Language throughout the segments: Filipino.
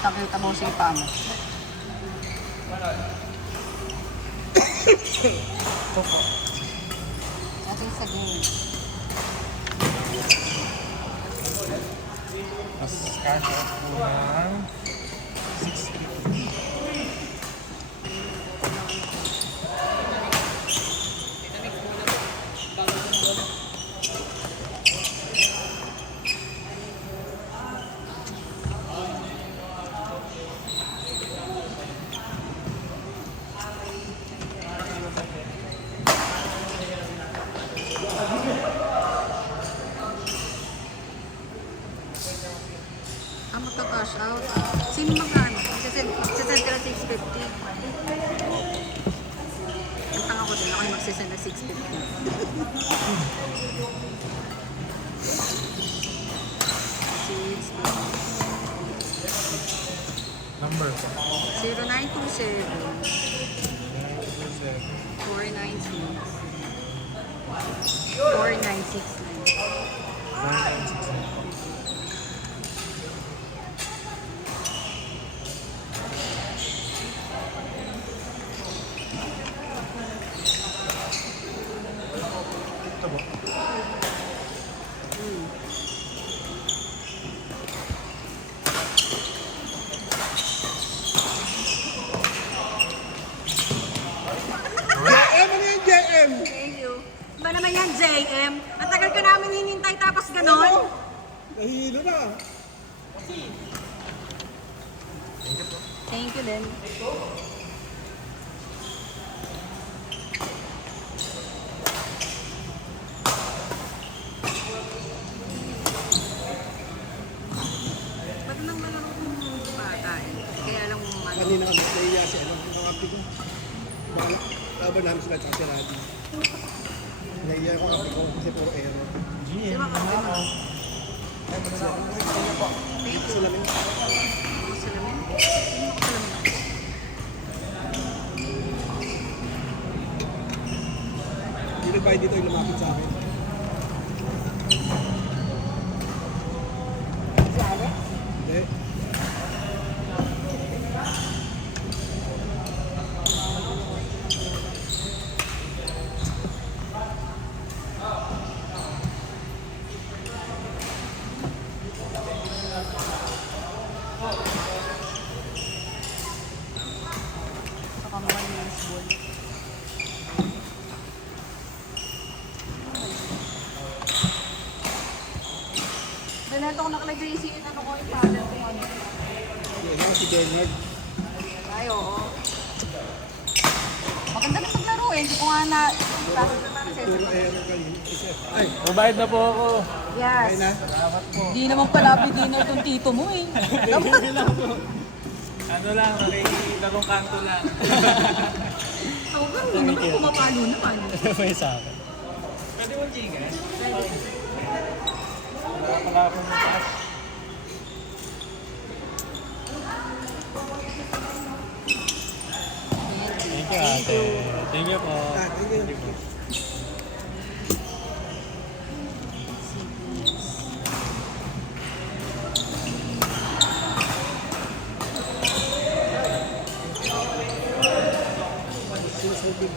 Kita-kita mo si ipa mo. Ating sa game. Mas cash out po ng 650. Magka-cash out. Sino magkano? Sasend ka na 650. Ang tanga ko din. Ako yung magsasend na 650. Number po. 0927 496 4969. Ito po. JM! Thank you. Ba naman yan, JM? Ang tagal ka namin hinintay tapos ganon? Nahihilo na. Thank you din. Ba't nang malaro kung bata eh? Kaya lang Kanina kami, nahiya si ano, yung mga api ko. Baka laban namin sila tsaka si Raddy. Nahiya ko ang api ko kasi puro aero. GM, ako. Thank you. Salamin. Mga salamin? Sino mga salamin? Hindi nagbayad dito yung lumapit sa akin. Si Alex? Hindi. Saka mga men's ball. Ganito ko nakalagay si ano ko yung father ko ano. Yan ako si Bernard. Ay, oo. Maganda na paglaro eh. Hindi ko nga na... Puro aero kanina. Ay, Mabayad na po ako. Yes. ay na. Salamat po. Di naman pala beginner itong tito mo eh. Ano lang, larong kanto lang. Ako ba, hindi naman pumapalo naman. May sa akin. Pwede mo Gcash? Wala pala akong cash. Thank you, ate. Thank you po. Thank you. po. Sinusobig.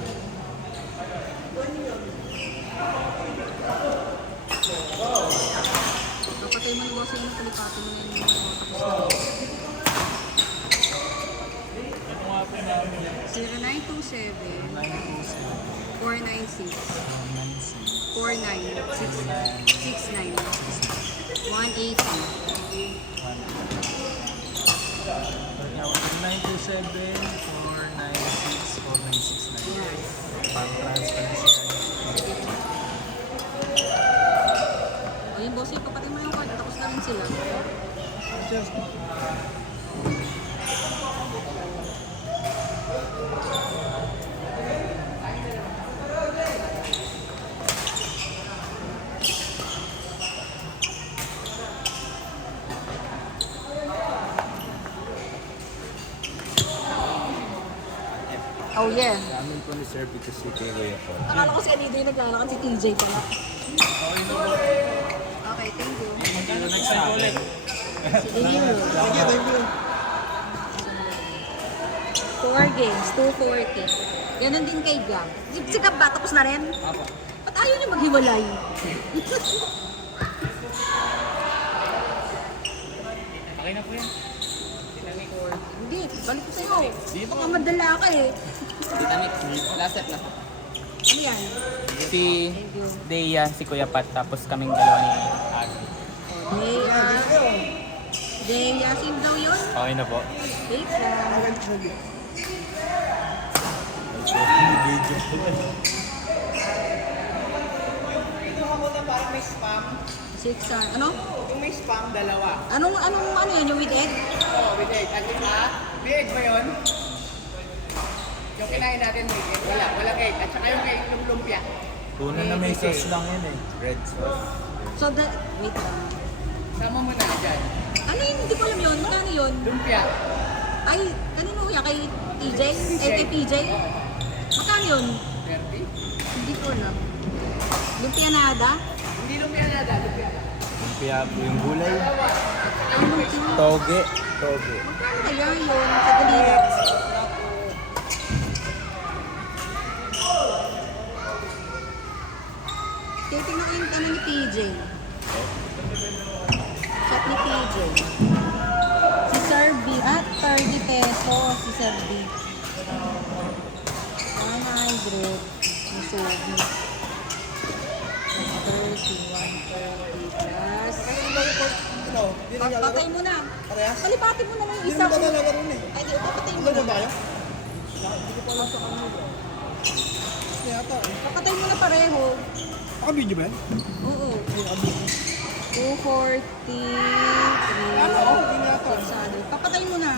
Kapatay mo iwasan yung kalipati mo na yung tapos na. Ito nga po namin. 0927 496 4969 180. 927-496-4969. Yes. Pang-transfer na siya. O yung boss, yung kapatid mo yung card, tapos na rin sila. Oh yeah. Amin po ni Sir Pito si Kuya po. Akala ko si Anida yung naglalakad, si TJ pala. Okay, thank you. Magkano next time ulit? Sige. Thank you. 4 games, 240. Ganon din kay Gab. Si Gab ba? Tapos na rin? Apo. Ba't ayaw niyo maghiwalay? Okay na po yan. Hindi, balik ko sa'yo. Baka madala ka eh. Titanic, last set na po. Ano yan? Si Thank you. Deia, si Kuya Pat, tapos kaming dalawa ni Agni. Deya, sino daw yun? Okay na po. Wait lang. Six, ano? Yung may spam, dalawa. Ano yan? Yung with egg? Oo, with egg. At yung may egg ba yun? Yung kinain natin may egg. Wala, walang egg. At saka yung egg, yung lumpia. Tuna na may sauce lang yun eh. Red sauce. So, wait lang. Sama mo na dyan. Ano yun? Hindi ko alam yun. Magkano yun? Lumpia. Ay, kanino yan? Kay TJ? Kay PJ? Magkano yun? 30. Hindi ko alam. Lumpianada? Hindi lumpia nada, lumpia. Kaya yung gulay. Ang lumpia. Toge. Toge. Magkano kaya yun? Sa delivery? Titignan ko yung tanong ni PJ. Chat ni PJ. Si Sir B. At 30 pesos si Sir B. 100. Si Sobi. 30, 130 plus. Ano? Hindi na nalaro? Patay mo na. Parehas? Palipati mo naman yung Hindi isa. mo ba nalaro na eh? Ay, di, papatay mo Ano ba na. tayo? Hindi ko pa alam sa kanila. Hindi ata eh. Papatay mo na pareho. Naka-video ba yan? Oo. Ay, naka-video. 240, Ano? Hindi na ata. 600. Papatay mo na.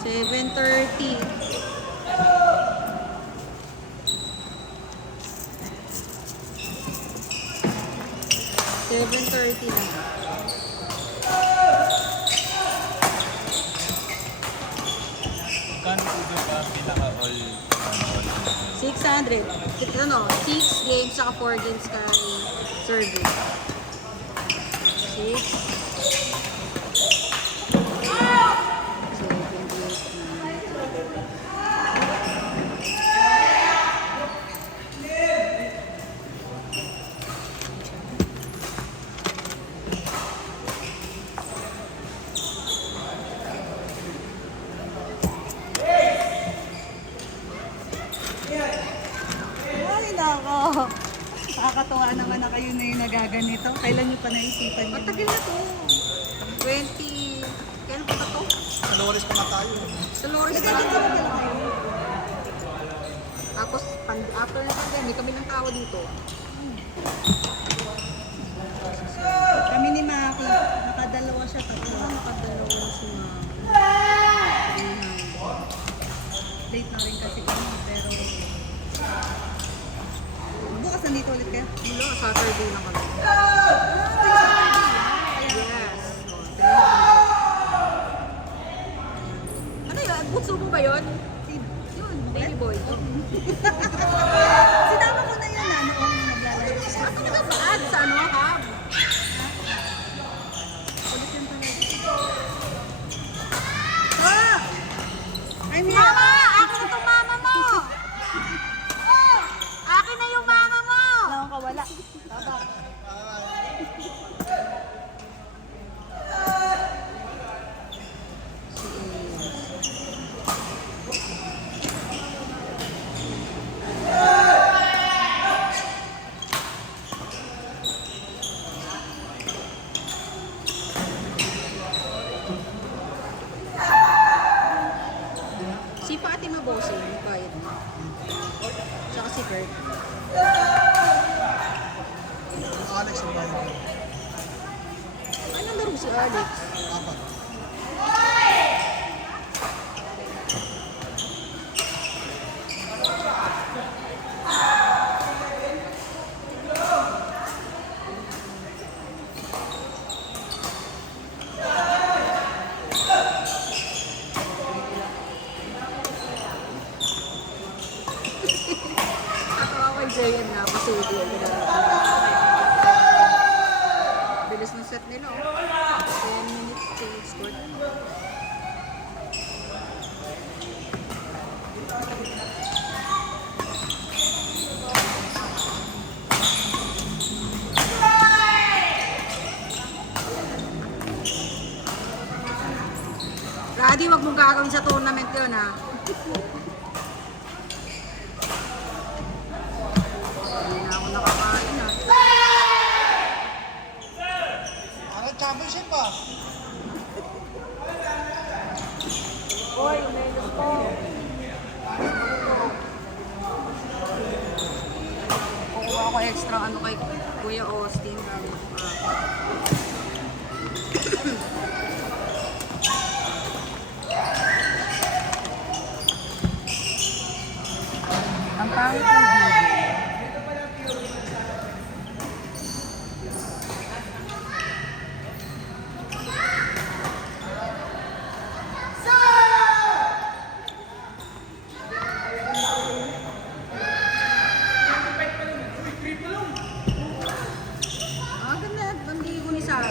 730. $730 na. Kano po ba pa pinaka-all? 600. Ito ano, 6 games saka 4 games kay serving. 6. 7, 8, 9. Ay, nako. Nakakatuwa naman na kayo na yung nagaganito. Kailan nyo pa naisipan yun? Matagal na to. 20... Kailan pa to? Sa Lores pa nga tayo. Sa Lores na lang kayo. Tapos, after na pandemic, kami ng tao dito. Kami ni Maki, nakadalawa siya, tatlo. Nakadalawa si Ma'am. Late na rin kasi kami, pero... Bukas nandito ulit kayo. Wala, Saturday lang kami. Yes. Ano yun? Bunso mo ba yun? Yun, baby boy. Sinama ko na yan, noong naglalaro siya. Ano talaga ba? Sa ano, hub? Ulit yan pala. Ah! Ay, Mia! Mama! Akin na itong mama mo! Oh! Akin na yung mama mo! Wala akong kawala. Si Fatima Bossing, bayad mo. Tsaka si Kurt. Alex ang bayan. Anong laro si Alex? Apat. Natawa kay Jayan na masugi. Bilis ng set nila, oh. 10 minutes. si Scott. Raddy, wag mong gagawin sa tournament yun, ha? Hindi na ako nakakain, ha? Parang championship pa. Hoy, umelos ko. Kukuha ako extra ano kay Kuya Austin. Ang pangit ng video. Ah, ganda. Bandigo ni Saro.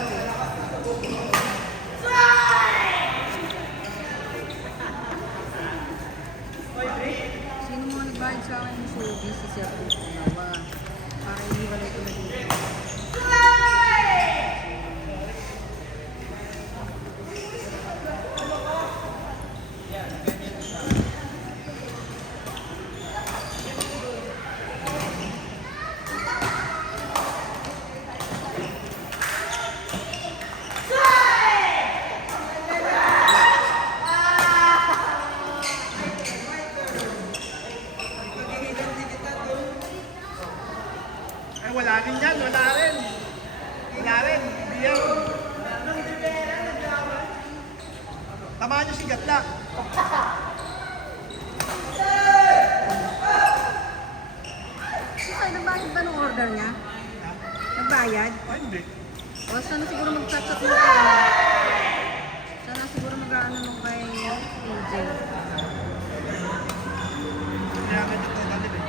Sino mo nagbayad sa akin ng showbiz? Si Sir Punawa. Para iniwalay ko na dito. Ay, wala rin yan. Wala rin. Wala rin. Hindi yan. Tamaan niyo si Gatla. Ay, nagbayad ba ng order niya? Nagbayad? Ay, hindi. O, sana siguro mag-chat-chat mo kayo. Sana siguro mag-ano nung kay AJ. Kaya nga dito natin eh.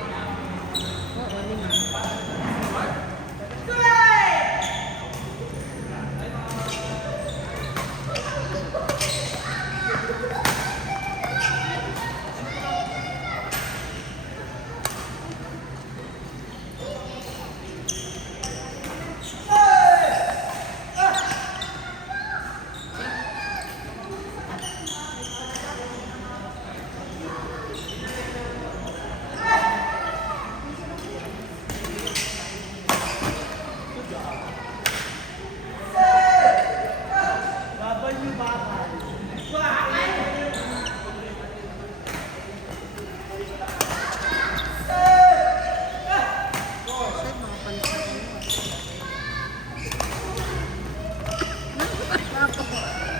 Oo, lima. Sir, mga palis na kayo.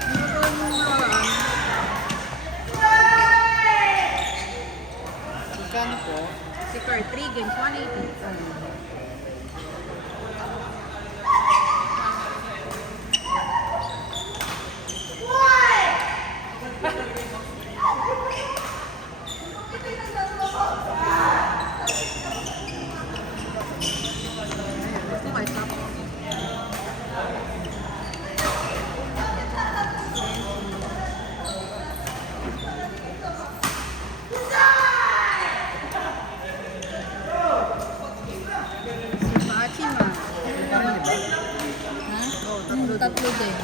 Hindi ko yung nakaraan. Magkano po? Si Kurt, 3 games, 180. Gusto ko kahit ako. Si Fatima. Ha? Oo, tatlo din.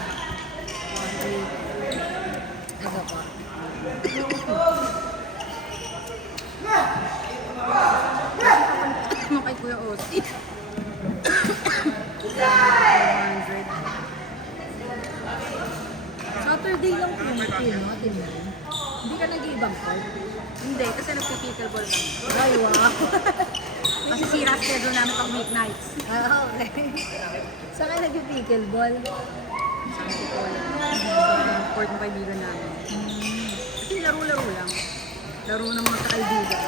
Ito pa. Ano kay Kuya Austin? 400. Saturday lang po yung team, no? Team mo. Hindi ka nag-iibang call? Hindi, kasi nagpipickleball kami. Ay, wow. Kasi sira schedule namin pang weeknights. Ah, okay. Saan ka nag-pickleball? Sa Antipolo. Sa court ng kaibigan namin. Kasi laro-laro lang. Laro ng mga kaibigan.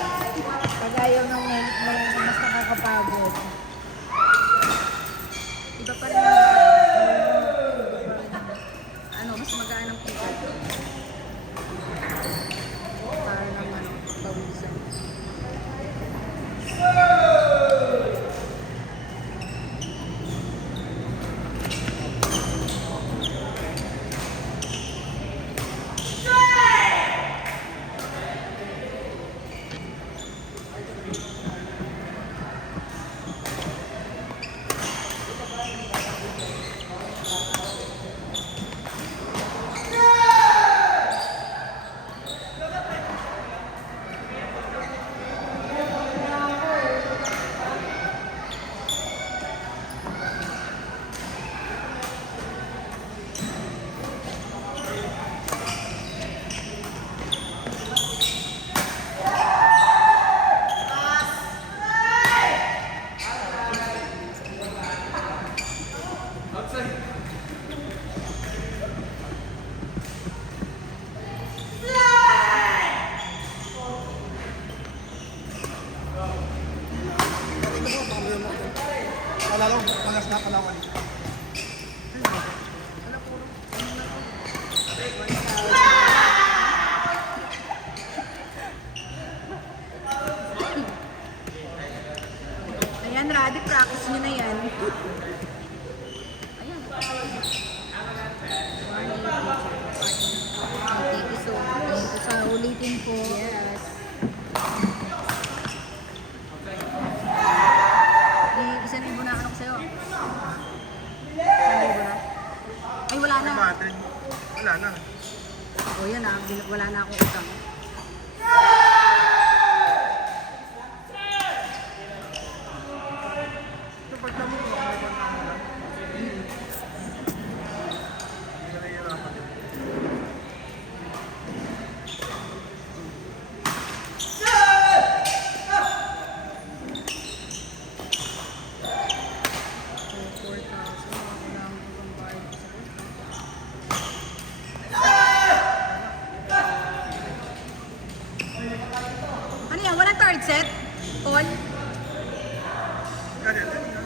Pag ayaw ng mas nakakapagod. Iba pa rin ano, mas magaan ang pickle. Para lang ano, pawisan. Panalo, pagas na palawan. Ayan, Radi, practice nyo na yan. Thank you so much. Sa ulitin po. Yes. Di, 1,000 na ano ko sa'yo. 1,000 na. Ay, wala na. Wala na. O yan ah, wala na akong utang. Ano yan? Walang third set? Paul? Ganyan.